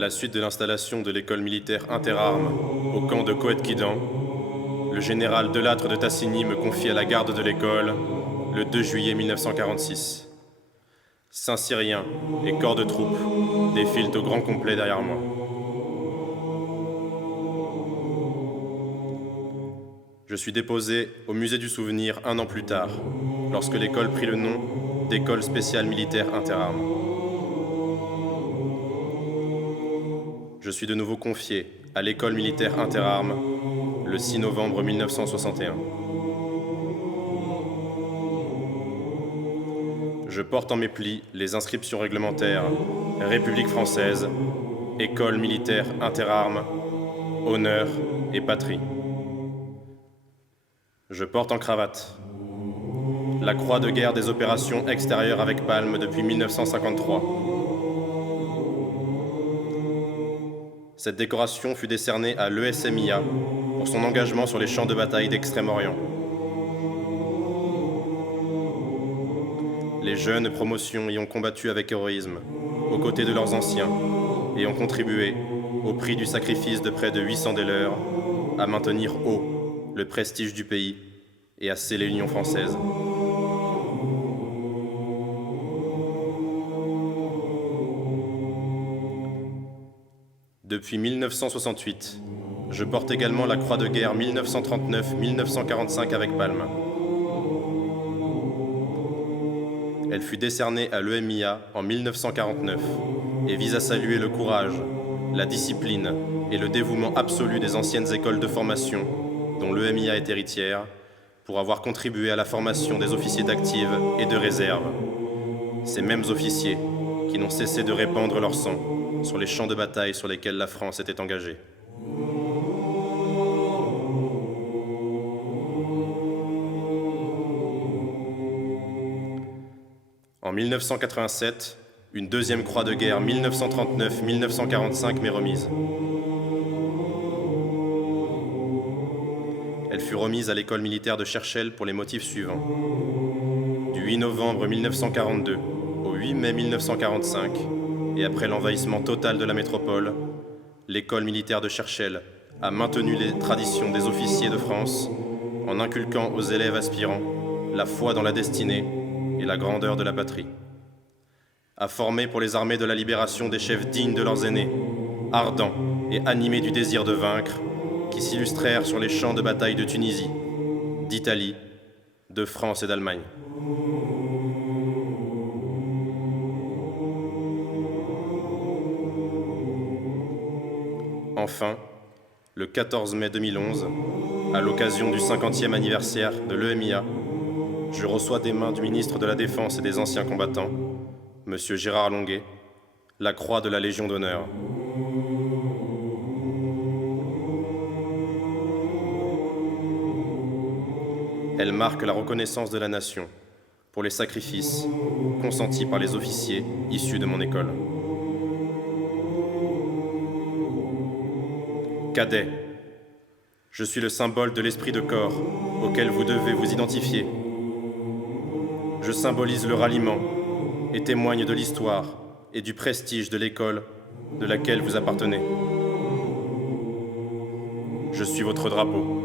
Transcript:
À la suite de l'installation de l'école militaire interarmes au camp de Coët-Quidan, le général Delattre de Tassigny me confie à la garde de l'école le 2 juillet 1946. Saint-Cyrien et corps de troupes défilent au grand complet derrière moi. Je suis déposé au musée du souvenir un an plus tard, lorsque l'école prit le nom d'école spéciale militaire interarmes. Je suis de nouveau confié à l'école militaire interarmes le 6 novembre 1961. Je porte en mes plis les inscriptions réglementaires République française, école militaire interarmes, honneur et patrie. Je porte en cravate la croix de guerre des opérations extérieures avec palme depuis 1953. Cette décoration fut décernée à l'ESMIA pour son engagement sur les champs de bataille d'Extrême-Orient. Les jeunes promotions y ont combattu avec héroïsme, aux côtés de leurs anciens, et ont contribué, au prix du sacrifice de près de 800 des leurs, à maintenir haut le prestige du pays et à sceller l'Union française. Depuis 1968, je porte également la croix de guerre 1939-1945 avec palme. Elle fut décernée à l'EMIA en 1949 et vise à saluer le courage, la discipline et le dévouement absolu des anciennes écoles de formation dont l'EMIA est héritière pour avoir contribué à la formation des officiers d'active et de réserve. Ces mêmes officiers qui n'ont cessé de répandre leur sang sur les champs de bataille sur lesquels la France était engagée. En 1987, une deuxième croix de guerre 1939-1945 m'est remise. Elle fut remise à l'école militaire de Cherchell pour les motifs suivants. Du 8 novembre 1942 au 8 mai 1945, et après l'envahissement total de la métropole, l'école militaire de Cherchell a maintenu les traditions des officiers de France en inculquant aux élèves aspirants la foi dans la destinée et la grandeur de la patrie. A formé pour les armées de la libération des chefs dignes de leurs aînés, ardents et animés du désir de vaincre, qui s'illustrèrent sur les champs de bataille de Tunisie, d'Italie, de France et d'Allemagne. Enfin, le 14 mai 2011, à l'occasion du 50e anniversaire de l'EMIA, je reçois des mains du ministre de la Défense et des Anciens combattants, M. Gérard Longuet, la croix de la Légion d'honneur. Elle marque la reconnaissance de la nation pour les sacrifices consentis par les officiers issus de mon école. Cadet, je suis le symbole de l'esprit de corps auquel vous devez vous identifier. Je symbolise le ralliement et témoigne de l'histoire et du prestige de l'école de laquelle vous appartenez. Je suis votre drapeau.